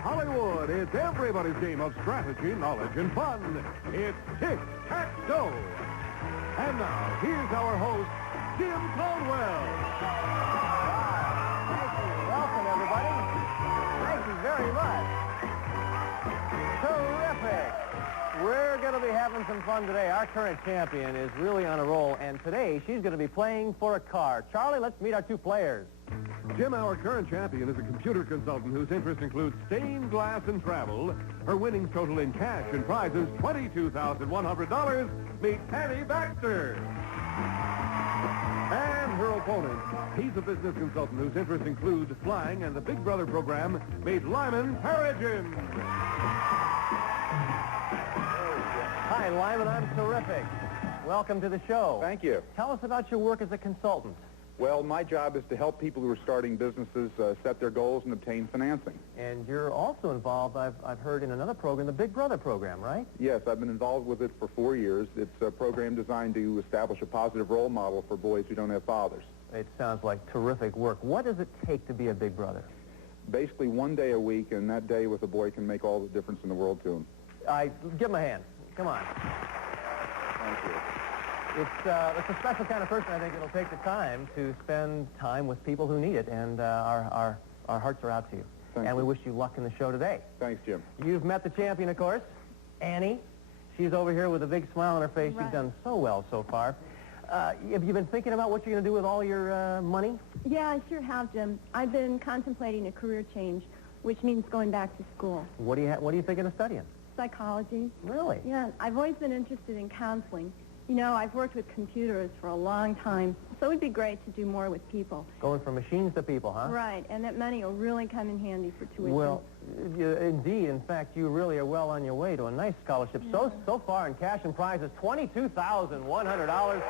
Hollywood, it's everybody's game of strategy, knowledge, and fun. It's Tic-Tac-Toe. And now, here's our host, Jim Caldwell. Thank you. Welcome, everybody. Thank you very much. Terrific. We're going to be having some fun today. Our current champion is really on a roll, and today she's going to be playing for a car. Charlie, let's meet our two players. Jim, our current champion, is a computer consultant whose interests include stained glass and travel. Her winnings total in cash and prizes $22,100. Meet Annie Baxter. And her opponent, he's a business consultant whose interests include flying and the Big Brother program. Meet Lyman. Hi, Lyman. I'm terrific. Welcome to the show. Thank you. Tell us about your work as a consultant. Well, my job is to help people who are starting businesses set their goals and obtain financing. And you're also involved, I've heard, in another program, the Big Brother program, right? Yes, I've been involved with it for 4 years. It's a program designed to establish a positive role model for boys who don't have fathers. It sounds like terrific work. What does it take to be a Big Brother? Basically 1 day a week, and that day with a boy can make all the difference in the world to him. Give him a hand. Come on. Thank you. It's a special kind of person. I think it'll take the time to spend time with people who need it, and our hearts are out to you. Thank and you. we wish you luck in the show today. Thanks, Jim. You've met the champion, of course, Annie. She's over here with a big smile on her face. Right. You've done so well so far. Have you been thinking about what you're going to do with all your money? Yeah, I sure have, Jim. I've been contemplating a career change, which means going back to school. What are you thinking of studying? Psychology. Really? Yeah, I've always been interested in counseling. You know, I've worked with computers for a long time, so it would be great to do more with people. Going from machines to people, huh? Right, and that money will really come in handy for tuition. Well, indeed. In fact, you really are well on your way to a nice scholarship. Yeah. So far in cash and prizes, $22,100.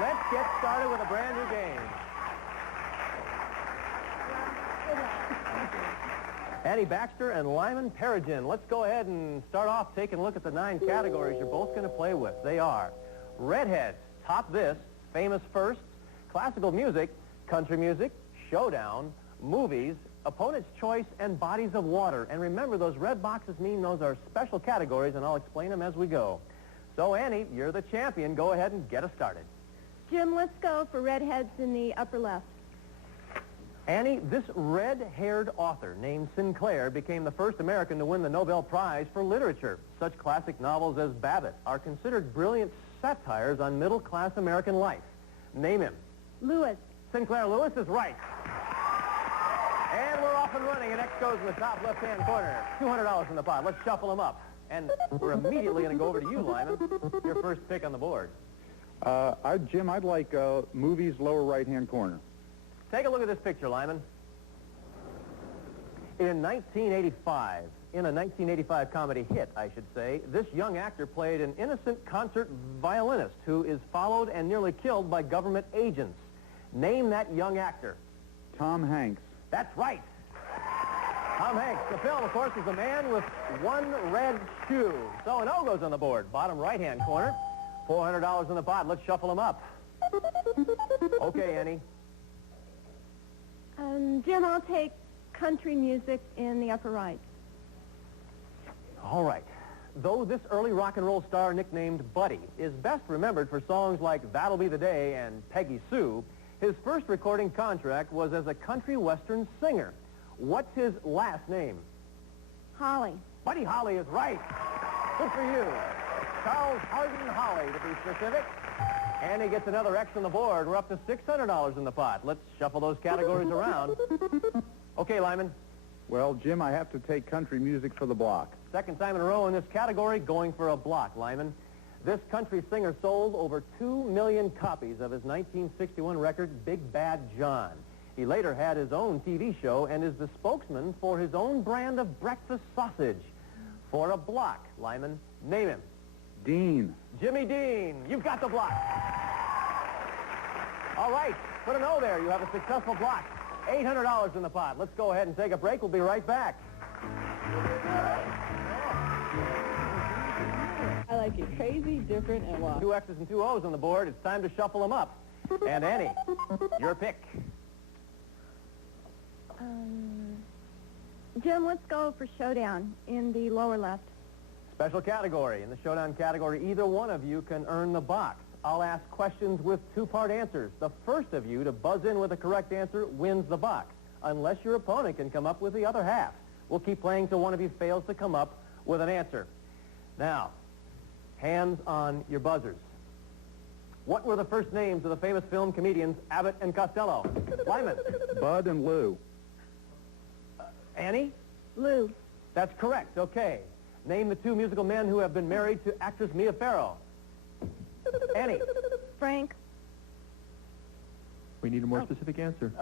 Let's get started with a brand new game. Annie Baxter and Lyman Perigin. Let's go ahead and start off taking a look at the 9 categories you're both going to play with. They are Redheads, Top This, Famous Firsts, Classical Music, Country Music, Showdown, Movies, Opponent's Choice, and Bodies of Water. And remember, those red boxes mean those are special categories, and I'll explain them as we go. So, Annie, you're the champion. Go ahead and get us started. Jim, let's go for redheads in the upper left. Annie, this red-haired author named Sinclair became the first American to win the Nobel Prize for Literature. Such classic novels as Babbitt are considered brilliant satires on middle-class American life. Name him. Lewis. Sinclair Lewis is right. And we're off and running. And X goes in the top left-hand corner. $200 in the pot. Let's shuffle them up. And we're immediately going to go over to you, Lyman. Your first pick on the board. Jim, I'd like movies lower right-hand corner. Take a look at this picture, Lyman. In 1985, in a 1985 comedy hit, I should say, this young actor played an innocent concert violinist who is followed and nearly killed by government agents. Name that young actor. Tom Hanks. That's right. Tom Hanks. The film, of course, is a man with one red shoe. So an O goes on the board. Bottom right-hand corner. $400 in the pot. Let's shuffle them up. Okay, Annie. Jim, I'll take country music in the upper right. All right. Though this early rock and roll star nicknamed Buddy is best remembered for songs like That'll Be the Day and Peggy Sue, his first recording contract was as a country western singer. What's his last name? Holly. Buddy Holly is right. Good for you. Charles Hardin Holly, to be specific. And he gets another X on the board. We're up to $600 in the pot. Let's shuffle those categories around. Okay, Lyman. Well, Jim, I have to take country music for the block. Second time in a row in this category, going for a block, Lyman. This country singer sold over 2 million copies of his 1961 record, Big Bad John. He later had his own TV show and is the spokesman for his own brand of breakfast sausage. For a block, Lyman, name him. Dean. Jimmy Dean. You've got the block. All right. Put an O there. You have a successful block. $800 in the pot. Let's go ahead and take a break. We'll be right back. I like it crazy, different, and wild. 2 X's and 2 O's on the board. It's time to shuffle them up. And Annie, your pick. Jim, let's go for showdown in the lower left. Special category. In the showdown category, either one of you can earn the box. I'll ask questions with two-part answers. The first of you to buzz in with the correct answer wins the box, unless your opponent can come up with the other half. We'll keep playing till one of you fails to come up with an answer. Now, hands on your buzzers. What were the first names of the famous film comedians Abbott and Costello? Lyman. Bud and Lou. Annie? Lou. That's correct. Okay. Name the two musical men who have been married to actress Mia Farrow. Annie. Frank. We need a more specific answer.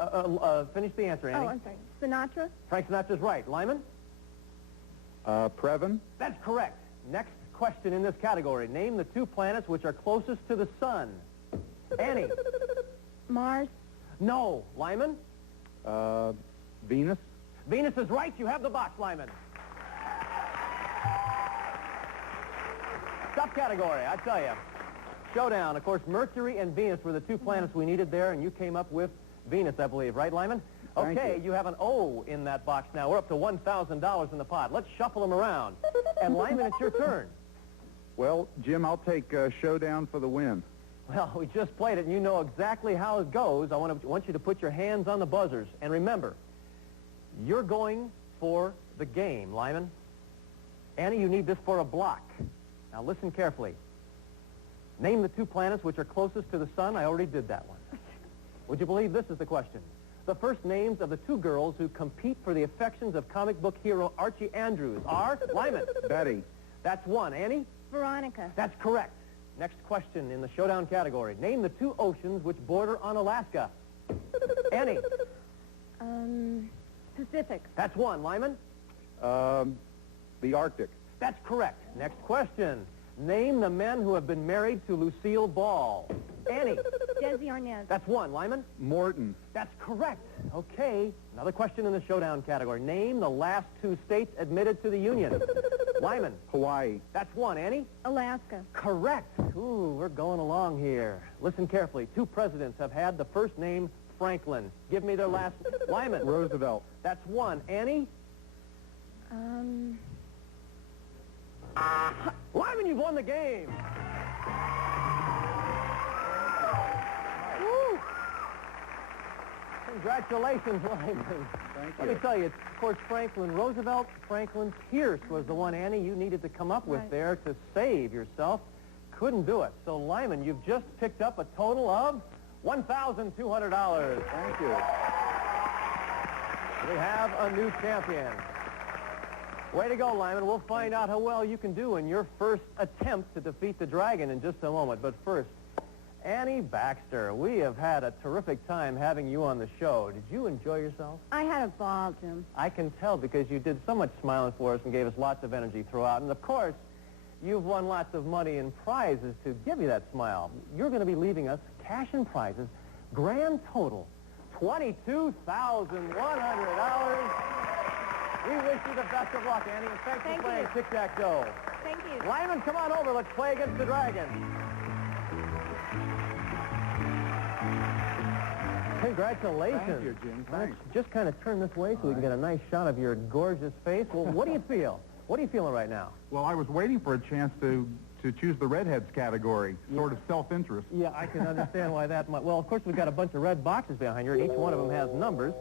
Finish the answer, Annie. Oh, I'm sorry. Sinatra. Frank Sinatra's right. Lyman? Previn. That's correct. Next question in this category. Name the two planets which are closest to the sun. Annie? Mars. No. Lyman? Venus. Venus is right. You have the box, Lyman. Tough category, I tell you. Showdown. Of course, Mercury and Venus were the two planets we needed there, and you came up with Venus, I believe. Right, Lyman? Thank Okay, you have an O in that box now. We're up to $1,000 in the pot. Let's shuffle them around. And Lyman, it's your turn. Well, Jim, I'll take showdown for the win. Well, we just played it, and you know exactly how it goes. I want you to put your hands on the buzzers. And remember, you're going for the game, Lyman. Annie, you need this for a block. Now, listen carefully. Name the two planets which are closest to the sun. I already did that one. Would you believe this is the question? The first names of the two girls who compete for the affections of comic book hero Archie Andrews are Lyman. Betty. That's one. Annie? Veronica. That's correct. Next question in the showdown category. Name the two oceans which border on Alaska. Annie? Pacific. That's one. Lyman? The Arctic. That's correct. Next question. Name the men who have been married to Lucille Ball. Annie? Desi Arnaz. That's one. Lyman? Morton. That's correct. Okay. Another question in the showdown category. Name the last two states admitted to the Union. Lyman? Hawaii. That's one. Annie? Alaska. Correct. Ooh, we're going along here. Listen carefully. Two presidents have had the first name Franklin. Give me their last. Lyman? Roosevelt. That's one. Annie? Lyman, you've won the game. Woo. Congratulations, Lyman. Thank Let you. me tell you, of course, Franklin Roosevelt, Franklin Pierce was the one, Annie, you needed to come up with Right. there to save yourself. Couldn't do it. So, Lyman, you've just picked up a total of $1,200. Thank you. We have a new champion. Way to go, Lyman. We'll find out how well you can do in your first attempt to defeat the dragon in just a moment. But first, Annie Baxter, we have had a terrific time having you on the show. Did you enjoy yourself? I had a ball, Jim. I can tell because you did so much smiling for us and gave us lots of energy throughout. And, of course, you've won lots of money and prizes to give you that smile. You're going to be leaving us cash and prizes, grand total, $22,100. We wish you the best of luck, Annie, and thanks Thank for playing you. tic-tac-toe. Thank you. Lyman, come on over. Let's play against the dragon. Congratulations. Thank you, Jim. Let's Thanks. just kind of turn this way so we can get a nice shot of your gorgeous face. Well, what do you feel? What are you feeling right now? Well, I was waiting for a chance to choose the redheads category, sort of self-interest. Yeah, I can understand why that might. Well, of course, we've got a bunch of red boxes behind here, and each one of them has numbers.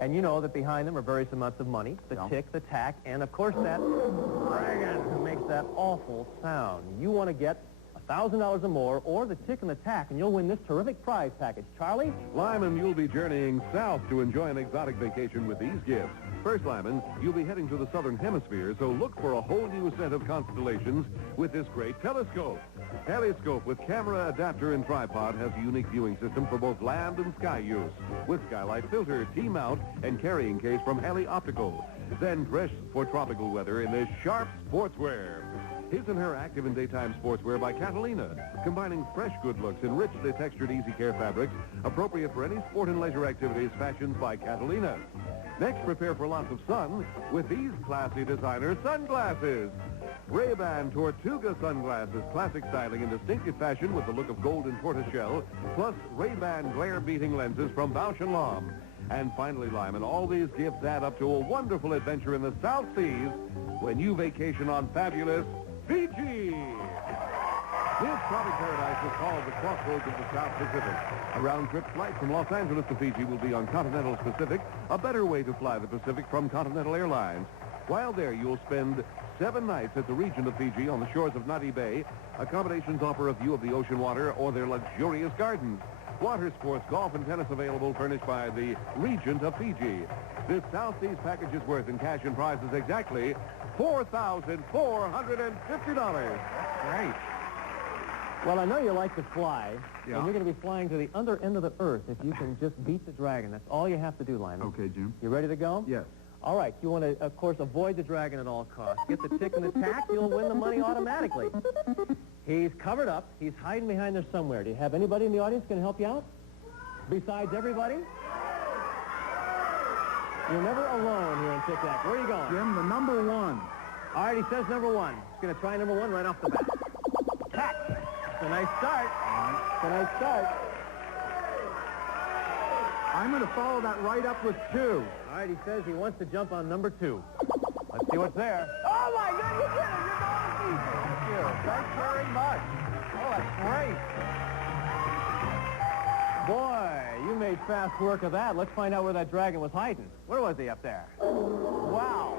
And you know that behind them are various amounts of money, the Yeah. tick, the tack, and, of course, that dragon who makes that awful sound. You want to get $1,000 or more, or the tick and the tack, and you'll win this terrific prize package. Charlie? Lyman, you'll be journeying south to enjoy an exotic vacation with these gifts. First, Lyman, you'll be heading to the southern hemisphere, so look for a whole new set of constellations with this great telescope. Helioscope with camera, adapter, and tripod has a unique viewing system for both land and sky use, with skylight filter, T-mount, and carrying case from Heli Optical. Then dress for tropical weather in this sharp sportswear. His and Her Active and Daytime Sportswear by Catalina, combining fresh good looks and richly textured easy care fabrics, appropriate for any sport and leisure activities, fashions by Catalina. Next, prepare for lots of sun with these classy designer sunglasses. Ray-Ban Tortuga sunglasses, classic styling and distinctive fashion with the look of gold and tortoiseshell, plus Ray-Ban glare-beating lenses from Bausch & Lomb. And finally, Lyman, all these gifts add up to a wonderful adventure in the South Seas when you vacation on fabulous Fiji. This tropic paradise is called the Crossroads of the South Pacific. A round-trip flight from Los Angeles to Fiji will be on Continental's Pacific, a better way to fly the Pacific from Continental Airlines. While there, you'll spend 7 nights at the Regent of Fiji on the shores of Nadi Bay. Accommodations offer a view of the ocean water or their luxurious gardens. Water sports, golf, and tennis available, furnished by the Regent of Fiji. This South Seas package is worth in cash and prizes exactly $4,450. That's great. Well, I know you like to fly, Yeah. and you're going to be flying to the other end of the Earth if you can just beat the dragon. That's all you have to do, Lyman. Okay, Jim. You ready to go? Yes. All right. You want to, of course, avoid the dragon at all costs. Get the tick and the tack, you'll win the money automatically. He's covered up. He's hiding behind there somewhere. Do you have anybody in the audience going to help you out? Besides everybody? You're never alone here in Tic-Tac. Where are you going? Jim, the number 1. All right, he says number 1. He's going to try number 1 right off the bat. Tack. It's a nice start. It's a nice start. I'm going to follow that right up with 2. All right, he says he wants to jump on number 2. Let's see what's there. Oh, my God, you did it. You're going easy. Thank you. Thanks very much. Oh, that's great. Boy, you made fast work of that. Let's find out where that dragon was hiding. Where was he up there? Wow.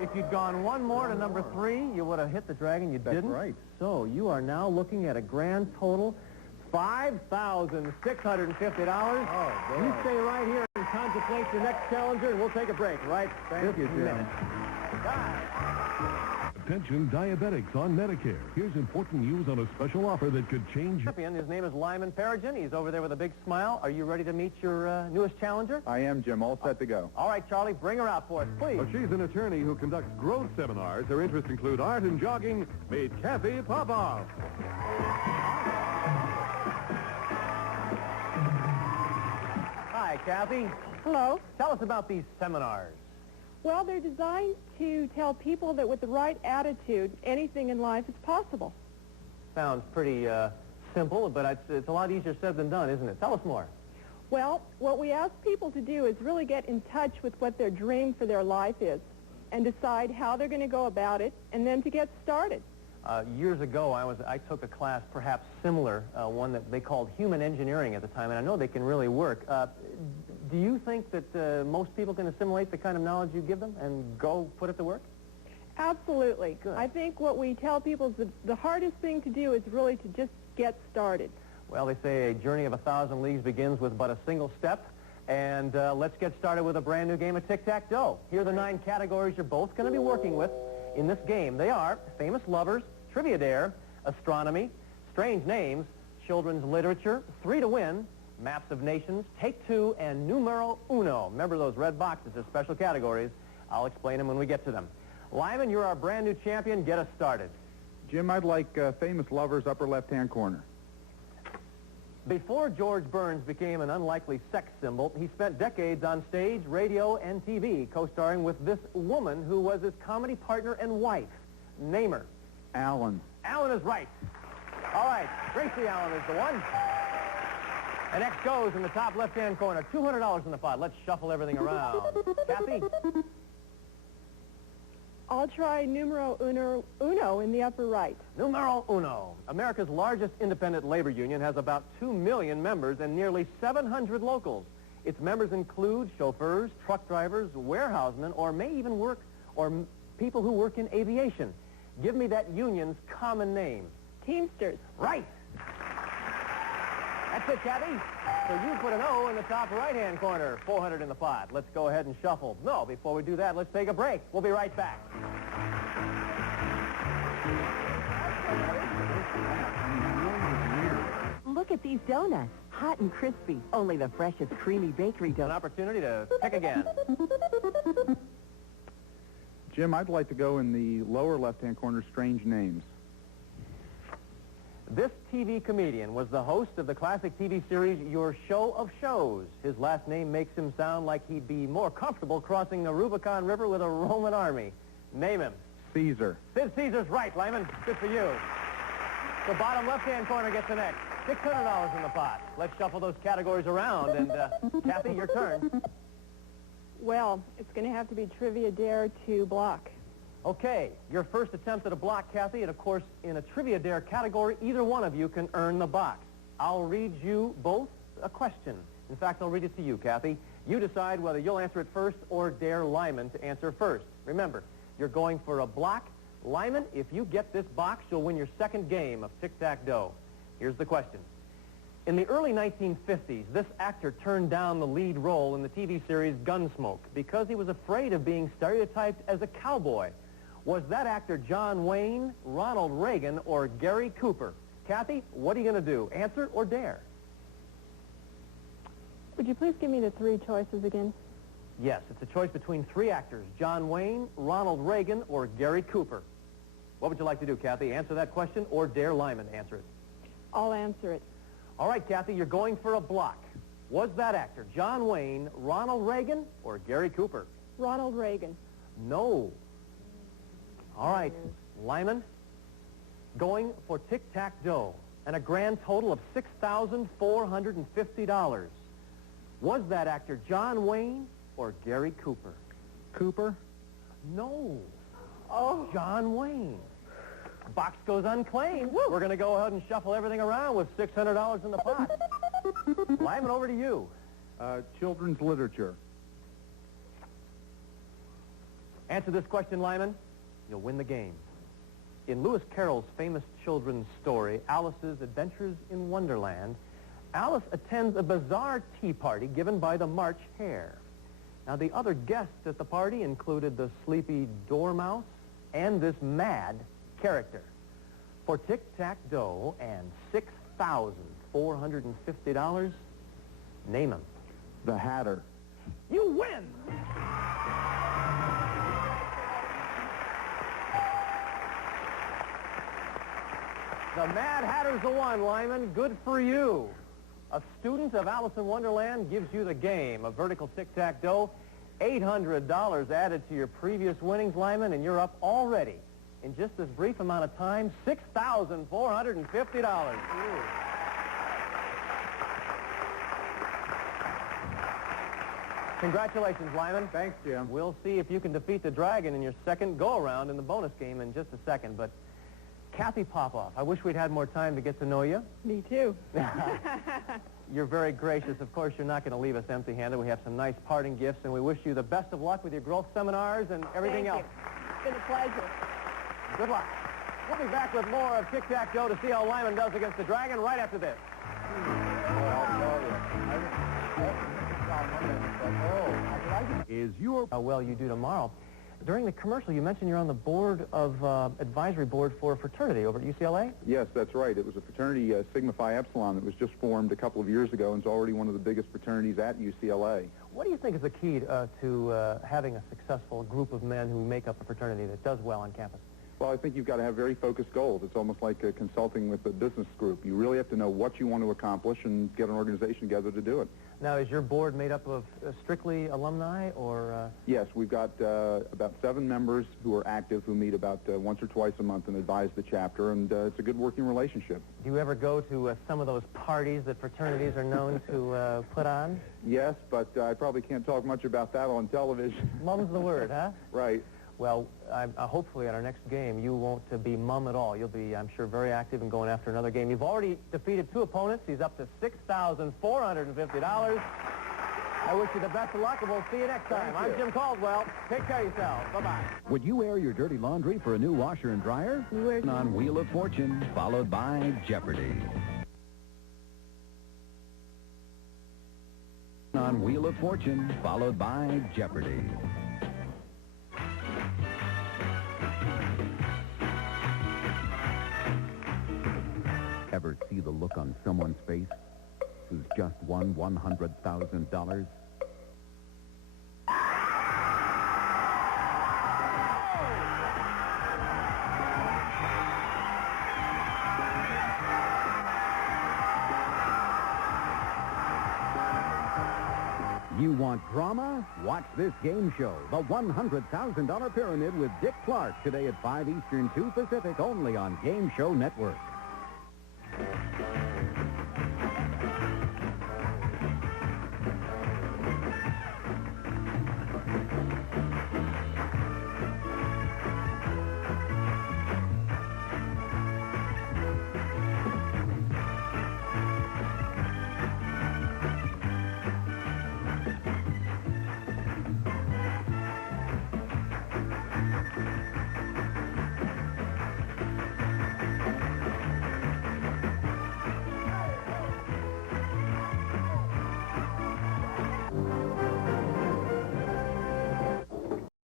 If you'd gone 1 more to number 3, you would have hit the dragon. You didn't. right. So you are now looking at a grand total $5,650. Oh, You stay right here and contemplate your next challenger, and we'll take a break right Thank you, Jim. minute. Bye. Attention diabetics on Medicare. Here's important news on a special offer that could change your... Champion. His name is Lyman Peregrine. He's over there with a big smile. Are you ready to meet your newest challenger? I am, Jim. All set to go. All right, Charlie, bring her out for us, please. Well, she's an attorney who conducts growth seminars. Her interests include art and jogging. Meet Kathy Popoff. Hi, Kathy. Hello. Tell us about these seminars. Well, they're designed to tell people that with the right attitude, anything in life is possible. Sounds pretty simple, but it's a lot easier said than done, isn't it? Tell us more. Well, what we ask people to do is really get in touch with what their dream for their life is and decide how they're going to go about it and then to get started. Years ago, I took a class perhaps similar, one that they called human engineering at the time, and I know they can really work. Do you think that most people can assimilate the kind of knowledge you give them and go put it to work? Absolutely. Good. I think what we tell people is the hardest thing to do is really to just get started. Well, they say a journey of 1,000 leagues begins with but a single step. And let's get started with a brand new game of tic-tac-toe. Here are the 9 categories you're both going to be working with in this game. They are famous lovers, trivia dare, astronomy, strange names, children's literature, 3 to win, maps of nations, take 2, and numero uno. Remember those red boxes are special categories. I'll explain them when we get to them. Lyman, you're our brand new champion. Get us started. Jim, I'd like famous lovers, upper left-hand corner. Before George Burns became an unlikely sex symbol, he spent decades on stage, radio, and TV, co-starring with this woman who was his comedy partner and wife. Name her. Allen. Allen is right. All right, Gracie Allen is the one. And X goes in the top left-hand corner. $200 in the pot. Let's shuffle everything around. Kathy? I'll try numero uno in the upper right. Numero uno. America's largest independent labor union has about 2 million members and nearly 700 locals. Its members include chauffeurs, truck drivers, warehousemen, or may even work, or people who work in aviation. Give me that union's common name. Teamsters. Right. That's it, Kathy. So you put an O in the top right-hand corner. 400 in the pot. Let's go ahead and shuffle. No, before we do that, let's take a break. We'll be right back. Look at these donuts. Hot and crispy. Only the freshest creamy bakery An donuts. opportunity to pick again. Jim, I'd like to go in the lower left-hand corner, strange names. This TV comedian was the host of the classic TV series Your Show of Shows. His last name makes him sound like he'd be more comfortable crossing the Rubicon River with a Roman army. Name him. Caesar. Sid Caesar's right, Lyman. Good for you. The bottom left-hand corner gets the next. $600 in the pot. Let's shuffle those categories around. And, Kathy, your turn. Well, it's going to have to be Trivia Dare to block. Okay, your first attempt at a block, Kathy, and of course, in a Trivia Dare category, either one of you can earn the box. I'll read you both a question. In fact, I'll read it to you, Kathy. You decide whether you'll answer it first or dare Lyman to answer first. Remember, you're going for a block. Lyman, if you get this box, you'll win your second game of tic-tac-toe. Here's the question. In the early 1950s, this actor turned down the lead role in the TV series Gunsmoke because he was afraid of being stereotyped as a cowboy. Was that actor John Wayne, Ronald Reagan, or Gary Cooper? Kathy, what are you going to do? Answer or dare? Would you please give me the three choices again? Yes, it's a choice between three actors, John Wayne, Ronald Reagan, or Gary Cooper. What would you like to do, Kathy? Answer that question or dare Lyman to answer it? I'll answer it. All right, Kathy, you're going for a block. Was that actor John Wayne, Ronald Reagan, or Gary Cooper? Ronald Reagan. No. All right, Lyman, going for tic-tac-toe and a grand total of $6,450. Was that actor John Wayne or Gary Cooper? Cooper? No. Oh. John Wayne. Box goes unclaimed. Woo. We're going to go ahead and shuffle everything around with $600 in the pot. Lyman, over to you. Children's literature. Answer this question, Lyman. You'll win the game. In Lewis Carroll's famous children's story, Alice's Adventures in Wonderland, Alice attends a bizarre tea party given by the March Hare. Now, the other guests at the party included the sleepy dormouse and this mad character. For tic-tac-toe and $6,450, name him. The Hatter. You win! The Mad Hatter's the one, Lyman. Good for you. A student of Alice in Wonderland gives you the game of vertical tic-tac-toe. $800 added to your previous winnings, Lyman, and you're up already. In just this brief amount of time, $6,450. Congratulations, Lyman. Thanks, Jim. We'll see if you can defeat the dragon in your second go-around in the bonus game in just a second. But Kathy Popoff, I wish we'd had more time to get to know you. Me too. You're very gracious. Of course, you're not going to leave us empty-handed. We have some nice parting gifts, and we wish you the best of luck with your growth seminars and everything else. It's been a pleasure. Good luck. We'll be back with more of tic-tac-toe to see how Lyman does against the dragon right after this. Is your... How well you do tomorrow. During the commercial, you mentioned you're on the board of advisory board for a fraternity over at UCLA? Yes, that's right. It was a fraternity, Sigma Phi Epsilon, that was just formed a couple of years ago and is already one of the biggest fraternities at UCLA. What do you think is the key to having a successful group of men who make up a fraternity that does well on campus? Well, I think you've got to have very focused goals. It's almost like consulting with a business group. You really have to know what you want to accomplish and get an organization together to do it. Now, is your board made up of strictly alumni, or...? Yes, we've got about 7 members who are active, who meet about once or twice a month and advise the chapter, and it's a good working relationship. Do you ever go to some of those parties that fraternities are known to put on? Yes, but I probably can't talk much about that on television. Mum's the word, huh? Right. Well, hopefully at our next game, you won't be mum at all. You'll be, I'm sure, very active in going after another game. You've already defeated 2 opponents. He's up to $6,450. I wish you the best of luck, and we'll see you next time. I'm Jim Caldwell. Take care of yourself. Bye-bye. Would you air your dirty laundry for a new washer and dryer? On Wheel of Fortune, followed by Jeopardy. On Wheel of Fortune, followed by Jeopardy. Ever see the look on someone's face who's just won $100,000? You want drama? Watch this game show, The $100,000 Pyramid with Dick Clark, today at 5 Eastern, 2 Pacific, only on Game Show Network.